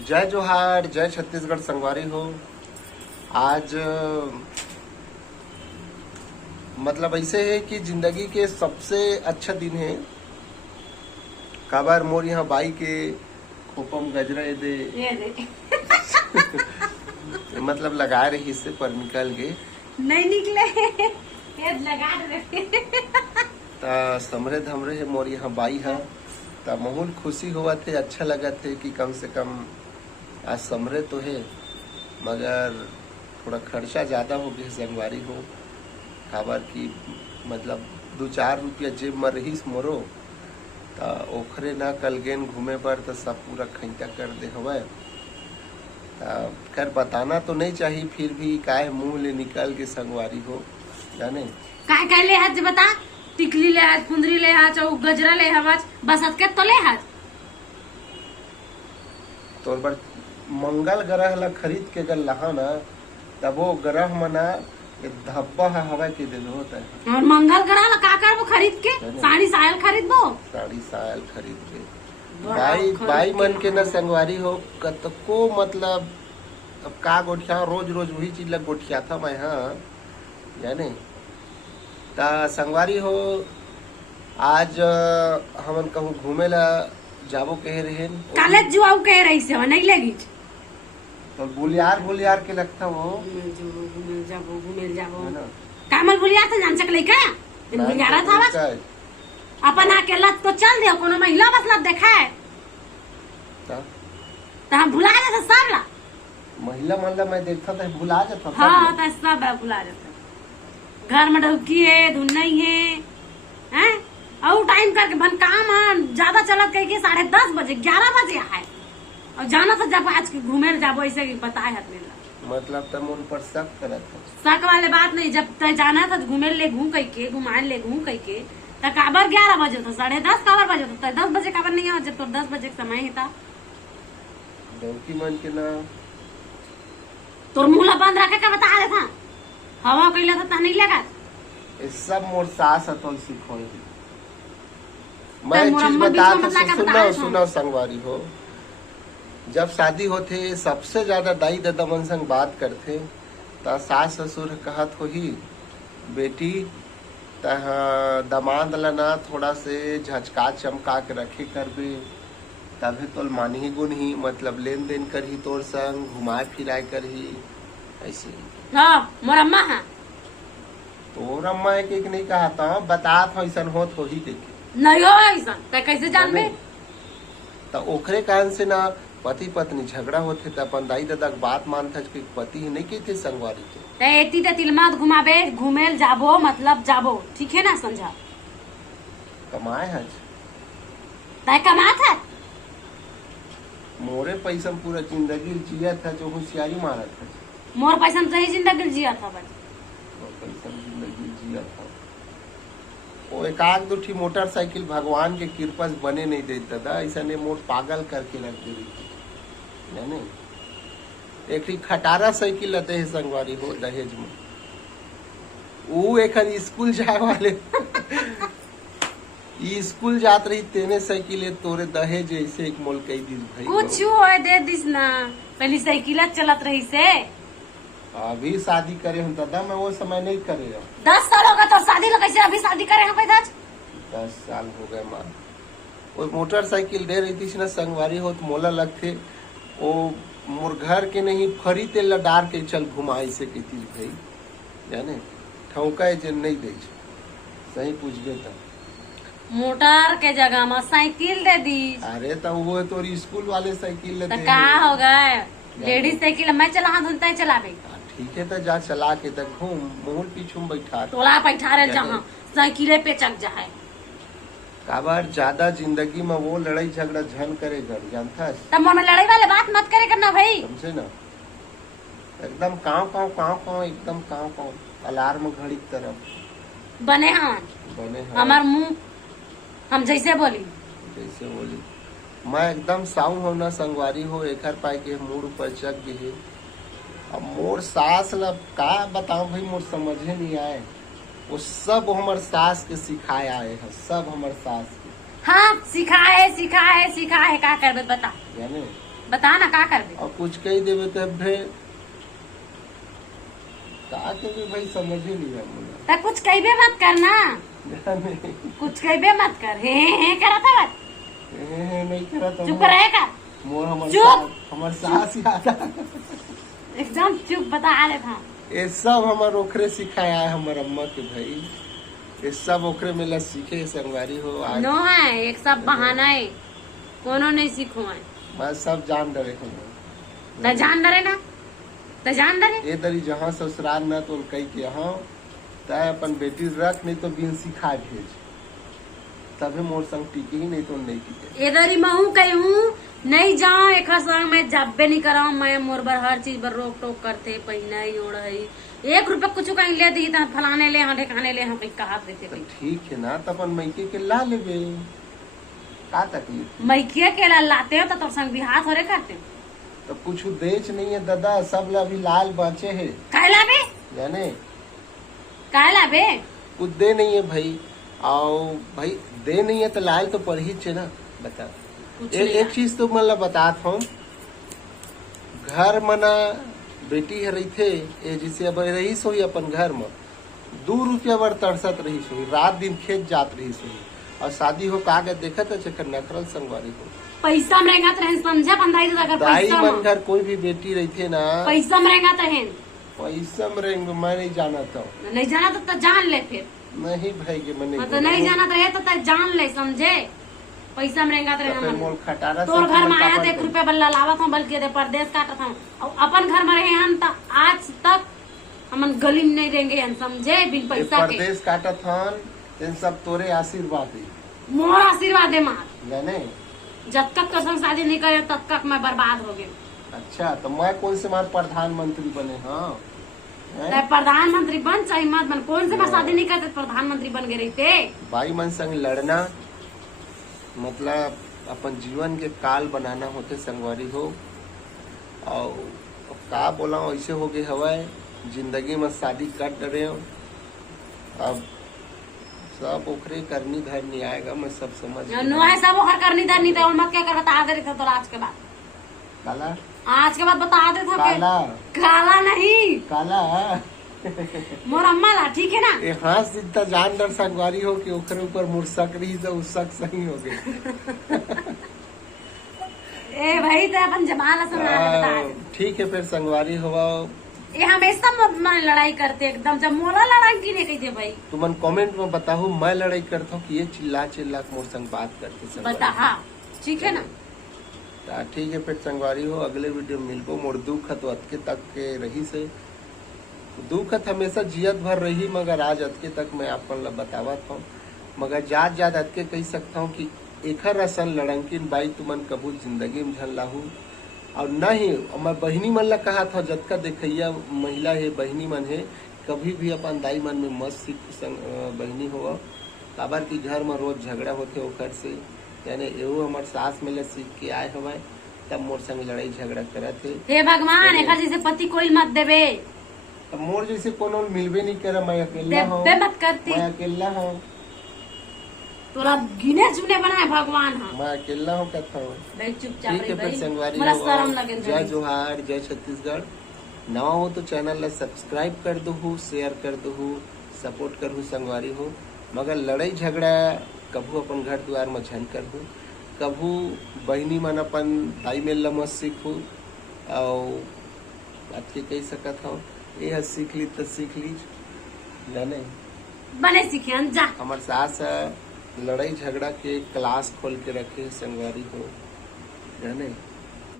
जय जोहार, जय छत्तीसगढ़ संगवारी हो। आज मतलब ऐसे है कि जिंदगी के सबसे अच्छा दिन है। काबर मोर यहाँ बाई के खोपम गजरा दे मतलब लगा रही इससे पर निकल गए नहीं निकले लगा रहे ता समरे धमरे है मोर यहाँ बाई है ता बहुत खुशी हुआ थे। अच्छा लगा थे कि कम से कम आज समरे तो है मगर थोड़ा खर्चा ज्यादा हो गया संगवारी हो। काबर की मतलब 2-4 रुपया जेब में रहीस मोरो ता ओखरे ना कल गेन घूमे पर तो सब पूरा खैंटा कर दे हवे। खैर बताना तो नहीं चाहिए फिर भी काहे मुंह ले निकल के संगवारी हो जाने काय ले हाथ बता। टिकली ले हाथ, कुंदरी ले हाथ, और गजरा ले हाथ, बस के तो ले हाथ। तोर पर मंगल ग्रह ला खरीद के गल लहा ना तब वो ग्रह मना ये धब्बा हवा के दिन होता है। और मंगल ग्रह ला का कर वो खरीद के साड़ी सायल खरीद दो, साड़ी सायल खरीद के बाई मन के न संगवारी हो कतको मतलब अब का गोठिया रोज रोज वही चीज लग गोठिया था मैं हाँ जाने ता संगवारी हो। आज हमन कहूँ घूमे ला जाबो कह रहे काले जुआऊ कह रही से नहीं लगी तो बुलियार के लगता वो घूमे जाबो कामल बुलिया था जान सकले का दिन बुलियारा था बस अपन अकेला तो चल दियो कोनो महिला बस लग देखा है तो हम भुला जाते सब ला महिला मतलब मैं देखता था भुला जाता था। हाँ तो सब भुला जाता। घर में ढौकी है धुन नहीं है और टाइम करके बन काम ज्यादा चलत कह के 10:30 बजे 11 बजे आए और जाना था जब आज घूमे जाबो ऐसे बताए हाथ में मतलब तब उन पर शक करत था। शक वाले बात नहीं। जब तय जाना था घूमे ले घूम कह के घुमाए ले घूम कह के तो काबर 11 बजे तो 10:30 काबर बजे तो 10 बजे काबर नहीं है जब तो 10 बजे का समय ही था। डौकी मन के ना तोर मुंह बंद रखे का बता दे था हवा कैला था नहीं लगा सब मोर सास अतल सिखोई। मैं एक चीज बता था सुनो संगवारी हो। जब शादी होते सबसे ज्यादा दाई दादा मन संग बात करते ता सास ससुर कहत हो ही बेटी तह दमाद लना थोड़ा से झचका चमका के रखे करबे तभी तो मानी गुण ही मतलब लेन देन कर ही तोर संग घुमाए फिराए कर ही ऐसे। हाँ मोर अम्मा है तोर अम्मा एक नहीं कहा था बतात हो ऐसा होत हो ही देखे नहीं हो ऐसा तो कैसे जानबे तो ओखरे कारण से ना पति पत्नी झगड़ा होते तो अपन दाई दादा बात मानता कि पति ही नहीं की थे संगवारी के एती तो तिलमात घुमाबे घूमेल जाबो मतलब जाबो ठीक है ना समझा कमाए हज तय कमात है मोरे पैसा पूरा जिंदगी जिया था जो होशियारी मारा था मोर पैसा सही जिंदगी जिया था बस पैसा जिंदगी जिया था। वो एक आध दूठी मोटरसाइकिल भगवान के कृपा से बने नहीं देता था ऐसा ने मोर पागल करके रख दे रही थी जाने। एक खटारा साइकिल लते है संगवारी हो दहेज में वो एक स्कूल जाए वाले स्कूल जात रही तेने साइकिल तोरे दहेज ऐसे एक मोल कई दिन भाई कुछ हो दे दिस ना पहली साइकिल चलत रही से अभी शादी करे हम दादा मैं वो समय नहीं करे 10 साल हो गए तो शादी लगे से अभी शादी करे हम पैदा 10 साल हो गए माँ। वो मोटरसाइकिल दे रही थी ना संगवारी हो तो मोला लगते वो मोर घर के नहीं फरी तेल डार के चल घुमाई से की थी भाई जाने ठौका जे नहीं दे सही पूछबे तो मोटर के जगह में साइकिल दे दी। अरे तो वो तो स्कूल वाले साइकिल लेते तो का हो गए लेडीज साइकिल मैं चला धुनता चलाबे ठीक है तो जा चला के तक घूम मोहल पीछू बैठा टोला बैठा रहे जहाँ साइकिले पे चक जाए काबर ज्यादा जिंदगी में वो लड़ाई झगड़ा झन करे घर जानता तब मन लड़ाई वाले बात मत करे करना भाई समझे ना एकदम काव एकदम काव अलार्म घड़ी की तरफ बने हमार मुंह हम जैसे बोली मैं एकदम साऊ हो ना संगवारी हो एक पाए के मूड ऊपर चक गए। अब मोर सास ला का बताऊं भाई मोर समझे नहीं आए वो सब हमर सास के सिखाए आए है सब हमर सास के। हाँ सिखाए का करबे बता जाने बता ना का करबे। और कुछ कही देवे तब भे का के भाई समझ ही नहीं है मुझे। तो कुछ कहबे मत करना, कुछ कहबे मत कर। हे करा था बात, नहीं करा तो चुप रहेगा। मोर चुप। हमार सास याद एकदम चुप, बता आले था। ये सब हमार ओखरे सिखाया है हमार अम्मा के भाई, ये सब ओखरे मिला सीखे संगवारी हो। आज नो है एक सब बहाना है, कोनो नहीं सीखो है। मैं सब जान डरे तो जान डरे ना, तो जान डरे। ये दरी जहाँ ससुराल न तो कही के यहाँ तय अपन बेटी रख, नहीं तो बिन सिखा भेज, तभी मोर संग टिकी ही, नहीं तो नहीं टिके। इधर ही महू कही हूँ नहीं जाओ एक संग मैं जब्बे नहीं कराऊं। मैं मोर बर हर चीज पर रोक टोक करते, पहिना ही ओढ़ ही 1 रुपया कुछ कहीं ले दी तो फलाने ले हाँ ढेकाने ले हाँ कहा देते। तो ठीक है ना, तो अपन मैके के ला लेबे, का तकलीफ। मैकिया के लाते हो तो संग भी हाथ हो करते हो। तो कुछ बेच नहीं है दादा, सब ला अभी लाल बचे है कहला बे, जाने कहला बे कुछ दे नहीं है भाई। आओ भाई दे नहीं है तो लाल तो पड़ ही छे ना। बता एक चीज तो मतलब बतात हूँ, घर मना बेटी है रही थे ये जिसे अब रही सोई अपन घर में 2 रुपया बर तरसत रही सोई, रात दिन खेत जात रही सोई, और शादी हो कागज देखा तो चक्कर नखरल संगवारी हो। पैसा महंगा तो समझा बंदाई, अगर दाई पैसा मन घर कोई भी बेटी रही थे ना, पैसा महंगा तो है। पैसा में मैं नहीं जाना था, नहीं जाना तो जान ले फिर। नहीं भाई के मैं नहीं मतलब नहीं जाना तो है तो जान ले, समझे। पैसा महंगा तो तो मोल खटारा तोर सब घर में मन आया पापड़ तो 1 रुपया बल्ला लावत हूँ, बल्कि परदेश काटत हूँ। और अपन घर में रहे हम तो आज तक हमन गली में नहीं रहेंगे, हम समझे, बिन ये पैसा के। परदेश काटत हन, इन सब तोरे आशीर्वाद है मोर आशीर्वाद है मार, जाने। जब तक कसम शादी नहीं करे तब तक मैं बर्बाद हो गई। अच्छा तो मैं कौन से मार प्रधानमंत्री बने। हाँ तो प्रधानमंत्री बन चाहे मत बन, कौन से मैं शादी नहीं करते प्रधानमंत्री बन गए रहते। भाई मन संग लड़ना मतलब अपन जीवन के काल बनाना होते संगवारी हो। और का बोला ऐसे हो गए हवाए जिंदगी में शादी कर डरे हो, अब सब ओखरे करनी धरनी आएगा, मैं सब समझ नो है सब ओखर करनी धरनी थे। और मत क्या कर बता दे रहे थे तो आज के बाद, काला आज के बाद बता दे था काला काला नहीं काला मोर अम्मा ला, ठीक है ना। ये हाथ जितना जान डर संगवारी हो कि ओखरे ऊपर मुर्सक रही तो उसक सही हो गई। ए भाई तो अपन जमाला समझा बता दे। ठीक है फिर संगवारी हुआ। ये हमेशा मन लड़ाई करते एकदम, जब मोला लड़ाई की नहीं कहते भाई। तुमन कमेंट में बताओ मैं लड़ाई करता हूँ कि ये चिल्ला चिल्ला मोर संग बात करते संगवारी। बता हाँ ठीक है ना। ठीक है फिर संगवारी हो, अगले वीडियो में मिलबो। मोर दुख तो अतके तक के रही से, दुख हमेशा जियत भर रही, मगर आज अतके तक मैं आपन ला बतावत हूँ। मगर जात जात अतके कह सकता हूँ कि एखर असन लड़ंकिन बाई तुमन कबू जिंदगी में झन लाहू। और नहीं मैं बहनी मन ला कहा था, जतका देखैया महिला है बहनी मन है, कभी भी अपन दाई मन में मत सीख बहनी हो, काबर की घर में रोज झगड़ा होते ओकर से, यानी एवं हमार सास में ले सीख के आए हमारे, तब मोर संग लड़ाई झगड़ा करत है। हे भगवान एक जैसे पति कोई मत देवे, तब मोर जैसे कोनो मिलवे नहीं करे, मैं अकेला हूँ, मत करती, मैं अकेला हूँ, तोरा गिने चुने बनाए भगवान। हाँ मैं अकेला हूँ कहता हूँ। चुपचाप ठीक है फिर संगवारी मला शरम लगे। जय जोहार, जय छत्तीसगढ़। नवा हो तो चैनल ला सब्सक्राइब कर दो, शेयर कर दो, सपोर्ट कर संगवारी हो। मगर लड़ाई झगड़ा कभू अपन घर द्वार में झन कर हो, कभू बहनी मन अपन दाई मेल ला मत सीखू। और बात के कह सकत हूँ ये सीख ली तो सीख ली नहीं बने सीखे जा। हमार सास लड़ाई झगड़ा के क्लास खोल के रखे संगवारी हो, जाने।